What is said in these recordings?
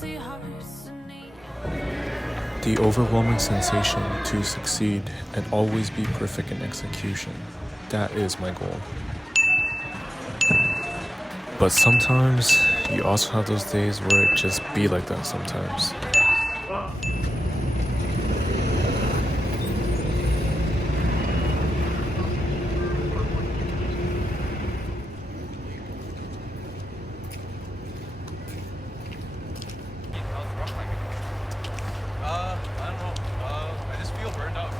empty hearts in need. The overwhelming sensation to succeed and always be perfect in execution. That is my goal. But sometimes you also have those days where it just be like that sometimes. I don't know. I just feel burned out.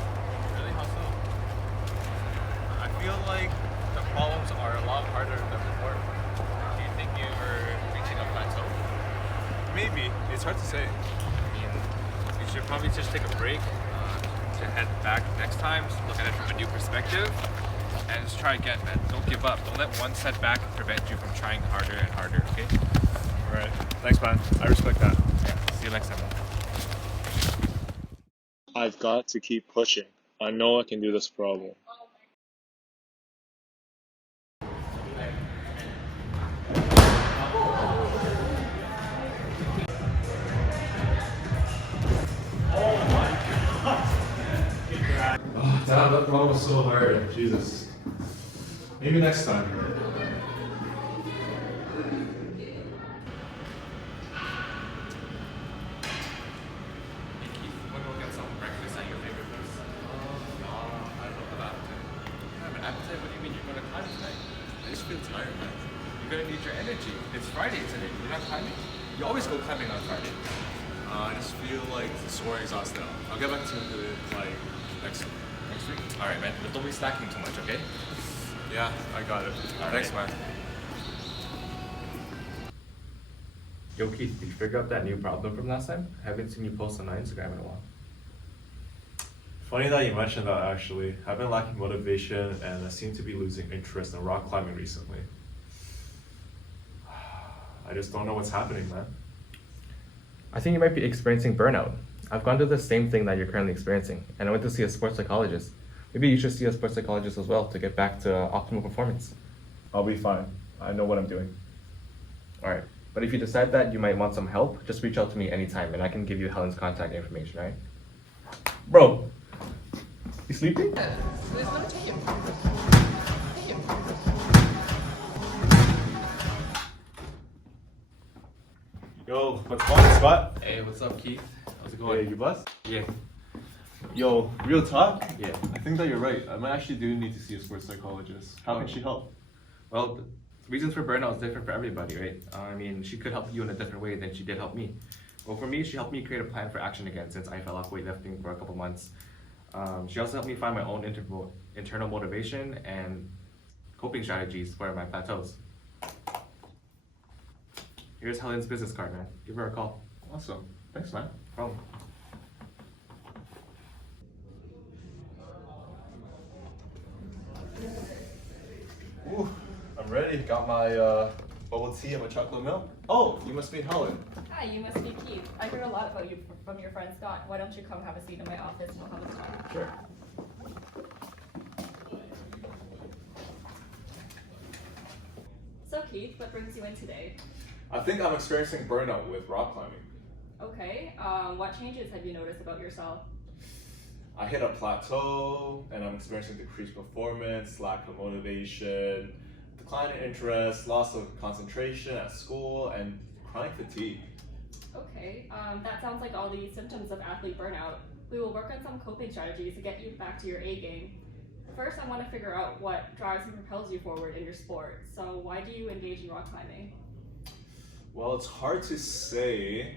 Really? How so? I feel like the problems are a lot harder than before. Do you think you were reaching a plateau? Maybe. It's hard to say. I mean, you should probably just take a break to head back next time, just look at it from a new perspective, and just try again, man. Don't give up. Don't let one setback prevent you from trying harder and harder, okay? Alright. Thanks, man. I respect that. Yeah. See you next time, man. I've got to keep pushing. I know I can do this problem. Oh, damn, that problem was so hard. Jesus. Maybe next time. You're gonna need your energy. It's Friday today. You're not climbing? You always go climbing on Friday. I just feel like sore exhausted. I'll get back to it like next week. Alright, man. But don't be stacking too much, okay? Yeah, I got it. Thanks, man. Yo, Keith, did you figure out that new problem from last time? I haven't seen you post on my Instagram in a while. Funny that you mentioned that, actually. I've been lacking motivation and I seem to be losing interest in rock climbing recently. I just don't know what's happening, man. I think you might be experiencing burnout. I've gone through the same thing that you're currently experiencing, and I went to see a sports psychologist. Maybe you should see a sports psychologist as well to get back to optimal performance. I'll be fine. I know what I'm doing. All right, but if you decide that you might want some help, just reach out to me anytime, and I can give you Helen's contact information, all right? Bro, you sleeping? Yo, what's going, Scott? Hey, what's up, Keith? How's it Hey, going? you blessed? Yeah. Yo, real talk? Yeah. I think that you're right. I might actually do need to see a sports psychologist. How can she help? Well, the reasons for burnout is different for everybody, right? I mean, she could help you in a different way than she did help me. Well, for me, she helped me create a plan for action again since I fell off weightlifting for a couple months. She also helped me find my own internal motivation and coping strategies for my plateaus. Here's Helen's business card, man. Give her a call. Awesome. Thanks, man. No problem. Ooh, I'm ready. Got my bubble tea and my chocolate milk. Oh, you must be Helen. Hi, you must be Keith. I heard a lot about you from your friend Scott. Why don't you come have a seat in my office and we'll have a talk? Sure. So Keith, what brings you in today? I think I'm experiencing burnout with rock climbing. Okay, what changes have you noticed about yourself? I hit a plateau and I'm experiencing decreased performance, lack of motivation, decline in interest, loss of concentration at school, and chronic fatigue. Okay, that sounds like all the symptoms of athlete burnout. We will work on some coping strategies to get you back to your A game. First, I want to figure out what drives and propels you forward in your sport. So why do you engage in rock climbing? Well, it's hard to say,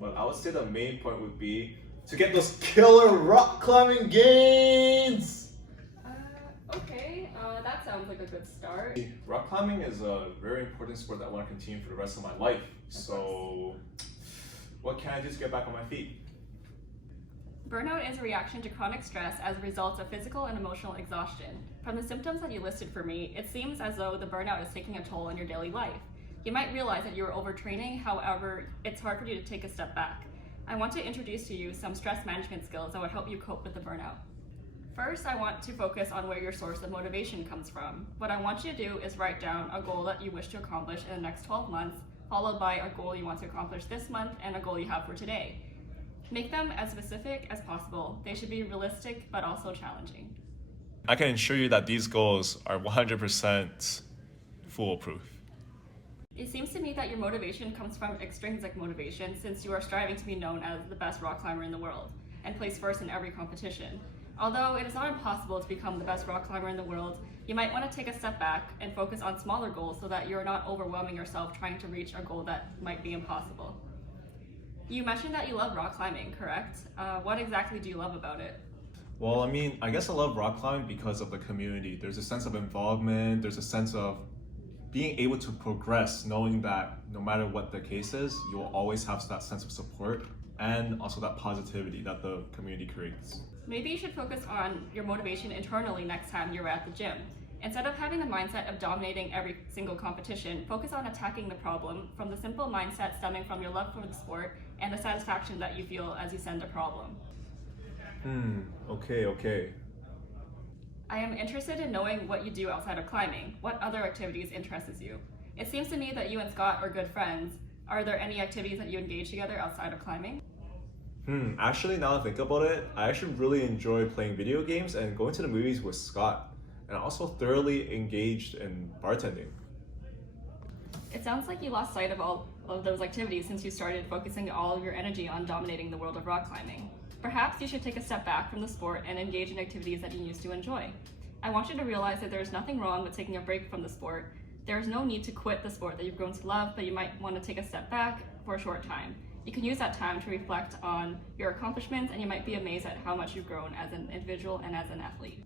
but I would say the main point would be to get those killer rock climbing gains! Okay, that sounds like a good start. Rock climbing is a very important sport that I want to continue for the rest of my life. So, what can I do to get back on my feet? Burnout is a reaction to chronic stress as a result of physical and emotional exhaustion. From the symptoms that you listed for me, it seems as though the burnout is taking a toll on your daily life. You might realize that you're overtraining, however, it's hard for you to take a step back. I want to introduce to you some stress management skills that would help you cope with the burnout. First, I want to focus on where your source of motivation comes from. What I want you to do is write down a goal that you wish to accomplish in the next 12 months, followed by a goal you want to accomplish this month and a goal you have for today. Make them as specific as possible. They should be realistic but also challenging. I can assure you that these goals are 100% foolproof. It seems to me that your motivation comes from extrinsic motivation, since you are striving to be known as the best rock climber in the world and place first in every competition. Although it is not impossible to become the best rock climber in the world, you might want to take a step back and focus on smaller goals so that you're not overwhelming yourself trying to reach a goal that might be impossible. You mentioned that you love rock climbing, correct? What exactly do you love about it? Well, I guess I love rock climbing because of the community. There's a sense of involvement, there's a sense of being able to progress, knowing that no matter what the case is, you'll always have that sense of support and also that positivity that the community creates. Maybe you should focus on your motivation internally next time you're at the gym. Instead of having the mindset of dominating every single competition, focus on attacking the problem from the simple mindset stemming from your love for the sport and the satisfaction that you feel as you send a problem. Okay. I am interested in knowing what you do outside of climbing. What other activities interests you? It seems to me that you and Scott are good friends. Are there any activities that you engage together outside of climbing? Actually, now that I think about it, I actually really enjoy playing video games and going to the movies with Scott. And also thoroughly engaged in bartending. It sounds like you lost sight of all of those activities since you started focusing all of your energy on dominating the world of rock climbing. Perhaps you should take a step back from the sport and engage in activities that you used to enjoy. I want you to realize that there is nothing wrong with taking a break from the sport. There is no need to quit the sport that you've grown to love, but you might want to take a step back for a short time. You can use that time to reflect on your accomplishments, and you might be amazed at how much you've grown as an individual and as an athlete.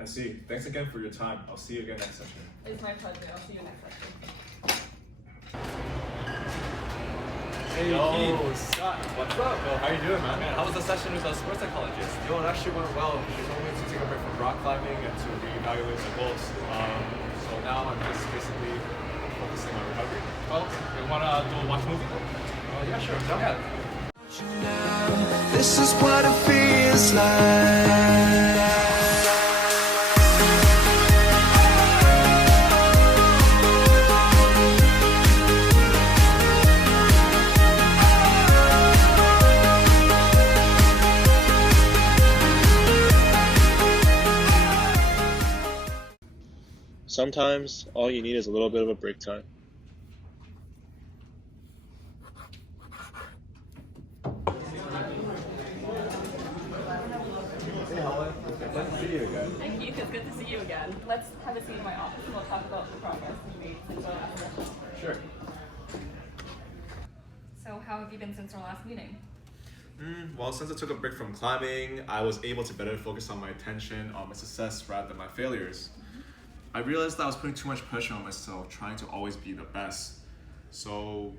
I see. Thanks again for your time. I'll see you again next session. It's my pleasure. I'll see you next session. Hey, Yo, Scott, what's up? Yo, how you doing, man? Man, how was the session with the sports psychologist? Yo, it actually went well. She told me to take a break from rock climbing and to reevaluate my goals. So now I'm just basically focusing on recovery. Well, you wanna do watch a movie? Yeah, sure. Yeah. This is what it feels like. Sometimes all you need is a little bit of a break time. Hey, Helen. Nice to see you again. Thank you. It's good to see you again. Let's have a seat in my office and we'll talk about the progress we made since our last session. Sure. So how have you been since our last meeting? Well, since I took a break from climbing, I was able to better focus on my attention, on my success rather than my failures. I realized that I was putting too much pressure on myself, trying to always be the best. So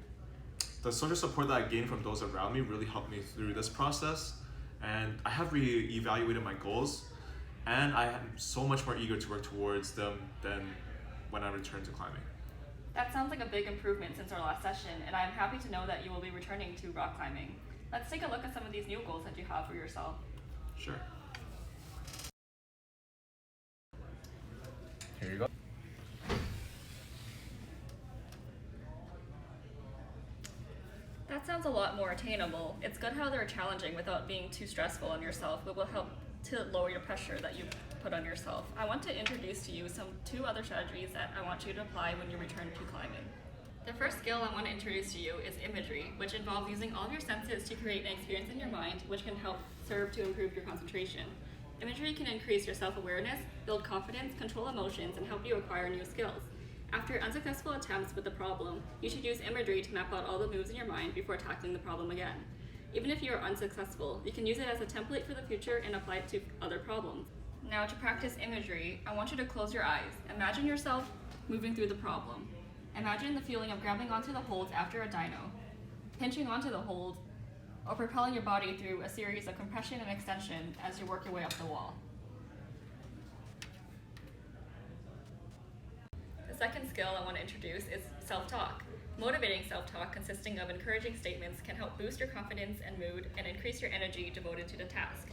the social support that I gained from those around me really helped me through this process. And I have re-evaluated my goals, and I am so much more eager to work towards them than when I return to climbing. That sounds like a big improvement since our last session, and I'm happy to know that you will be returning to rock climbing. Let's take a look at some of these new goals that you have for yourself. Sure. Here you go. That sounds a lot more attainable. It's good how they're challenging without being too stressful on yourself. It will help to lower your pressure that you put on yourself. I want to introduce to you two other strategies that I want you to apply when you return to climbing. The first skill I want to introduce to you is imagery, which involves using all of your senses to create an experience in your mind, which can help serve to improve your concentration. Imagery can increase your self-awareness, build confidence, control emotions, and help you acquire new skills. After unsuccessful attempts with the problem, you should use imagery to map out all the moves in your mind before tackling the problem again. Even if you are unsuccessful, you can use it as a template for the future and apply it to other problems. Now, to practice imagery, I want you to close your eyes. Imagine yourself moving through the problem. Imagine the feeling of grabbing onto the holds after a dyno, pinching onto the hold, or propelling your body through a series of compression and extension as you work your way up the wall. The second skill I want to introduce is self-talk. Motivating self-talk consisting of encouraging statements can help boost your confidence and mood and increase your energy devoted to the task.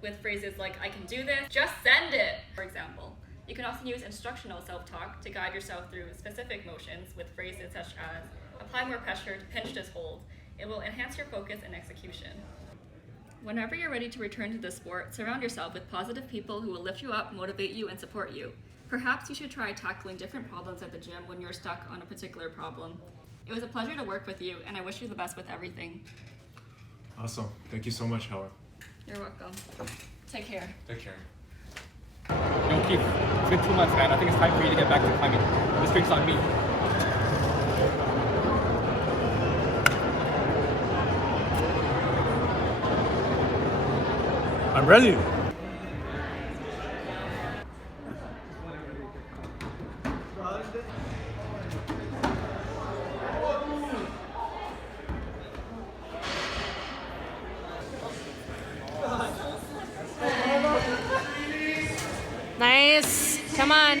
With phrases like, "I can do this, just send it," for example. You can also use instructional self-talk to guide yourself through specific motions with phrases such as, "A Apply more pressure to pinch this hold. It will enhance your focus and execution. Whenever you're ready to return to the sport, surround yourself with positive people who will lift you up, motivate you, and support you. Perhaps you should try tackling different problems at the gym when you're stuck on a particular problem. It was a pleasure to work with you, and I wish you the best with everything. Awesome. Thank you so much, Helen. You're welcome. Take care. Take care. Yo, Keith, it's been 2 months, man. I think it's time for you to get back to climbing. This drink's on me. I'm ready. Nice. Come on.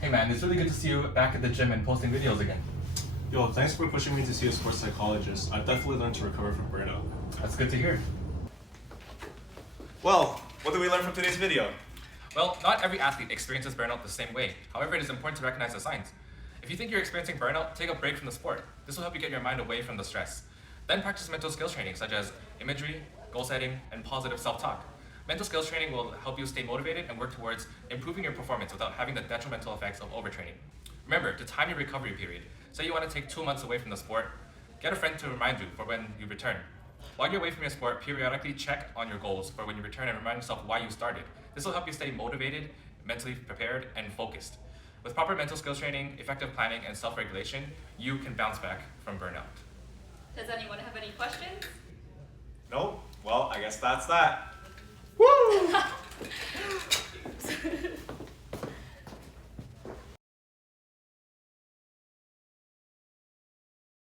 Hey man, it's really good to see you back at the gym and posting videos again. Yo, thanks for pushing me to see a sports psychologist. I've definitely learned to recover from burnout. That's good to hear. Well, what did we learn from today's video? Well, not every athlete experiences burnout the same way. However, it is important to recognize the signs. If you think you're experiencing burnout, take a break from the sport. This will help you get your mind away from the stress. Then practice mental skills training such as imagery, goal setting, and positive self-talk. Mental skills training will help you stay motivated and work towards improving your performance without having the detrimental effects of overtraining. Remember to time your recovery period. Say you want to take 2 months away from the sport, get a friend to remind you for when you return. While you're away from your sport, periodically check on your goals for when you return and remind yourself why you started. This will help you stay motivated, mentally prepared, and focused. With proper mental skills training, effective planning, and self-regulation, you can bounce back from burnout. Does anyone have any questions? Nope. Well, I guess that's that. Woo!